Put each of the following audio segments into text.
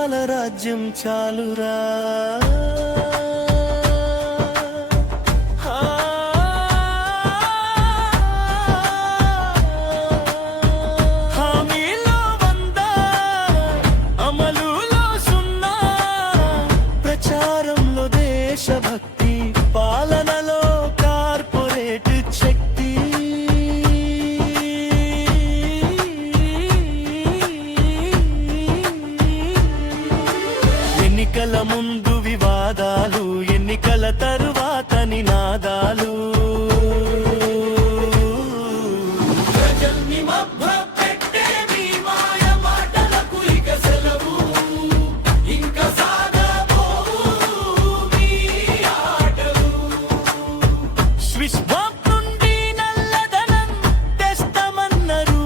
మోసాల రాజ్యం చాలురా. హామీలో 100, అమలులో 0, ప్రచారంలో దేశభక్తి, పాలనలో కార్పొరేట్ శక్తి. ఎన్నికల ముందు వివాదాలు, ఎన్నికల తరువాత నినాదాలు. ప్రజల్ని మభ్యపెట్టే మీ మాయ మాటలకు ఇక సెలవు, ఇంక సాగబోవు మీ ఆటలు. స్విస్ బాంక్ నుండి నల్లధనం తెస్తామన్నారు,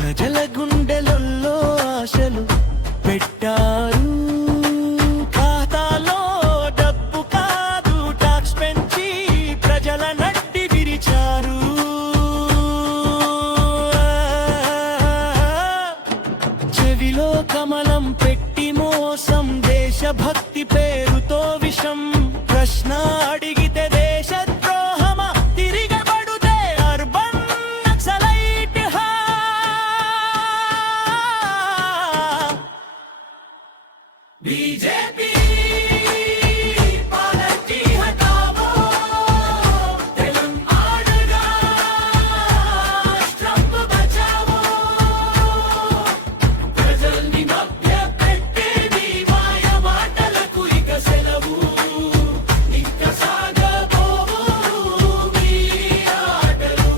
ప్రజల గుండెలలో ఆశలు పెట్టారు. ఖాతాలో డబ్బు కాదు టాక్స్ పెంచి ప్రజల నడ్డి విరిచారు. చెవిలో కమలం పెట్టి మోసం, దేశభక్తి పేరుతో విషం. ప్రశ్న అడిగితే దేశద్రోహమా, తిరిగబడుతే అర్బన్ నక్సలైట్ హా. बीजेपी पार्टी हटाओ, तेलंगाना राष्ट्रम बचाओ. ప్రజల్ని మభ్యపెట్టే మీ మాయ మాటలకు ఇక సెలవు, ఇంక సాగబోవు మీ ఆటలు.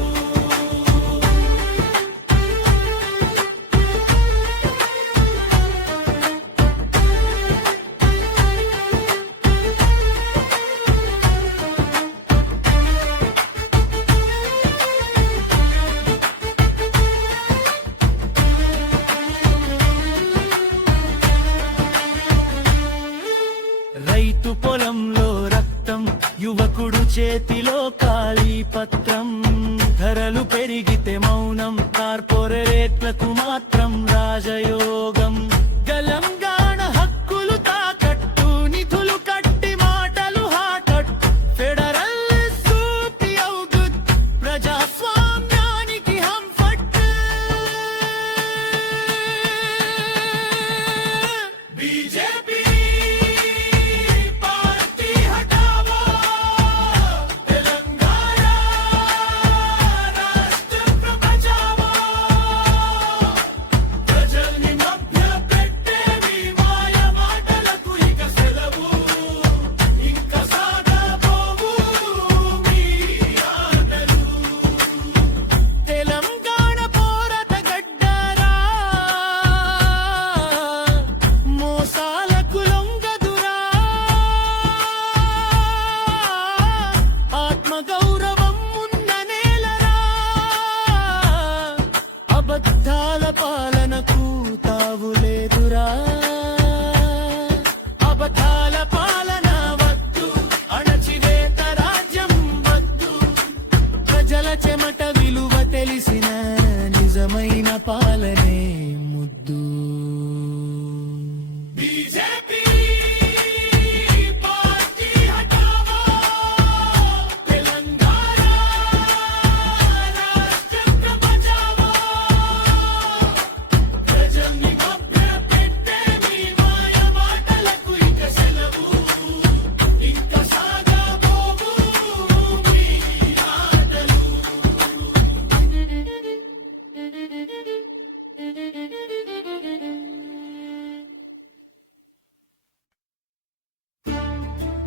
రైతు పొలంలో రక్తం, యువకుడు చేతిలో ఖాళీ పత్రం. ధరలు పెరిగితే మౌనం, కార్పొరేట్లకు మాత్రం రాజయోగం. తెలంగాణ హక్కులు తాకట్టు, నిధులు కట్టి మాటలు హాకట్టు. ఫెడరల్ సూపి ఔదుద్, ప్రజాస్వామ్యానికి హంఫట్. బీజేపీ పార్టీ హటావో, తెలంగాణ రాష్ట్రం బచావో. ప్రజల్ని మభ్యపెట్టే మీ మాయ మాటలకు ఇక సెలవు, ఇంక సాగబోవు మీ ఆటలు. తెలంగాణ పోరాట గడ్డరా, మోసాలకు లొంగదురా. ఆత్మగౌరవం ఉన్న నేలరా, అబద్ధాల పాలనకు తావులేదురా. అబద్ధాల పాలన వద్దు, అణచివేత రాజ్యం వద్దు. ప్రజల చెమట విలువ తెలిసిన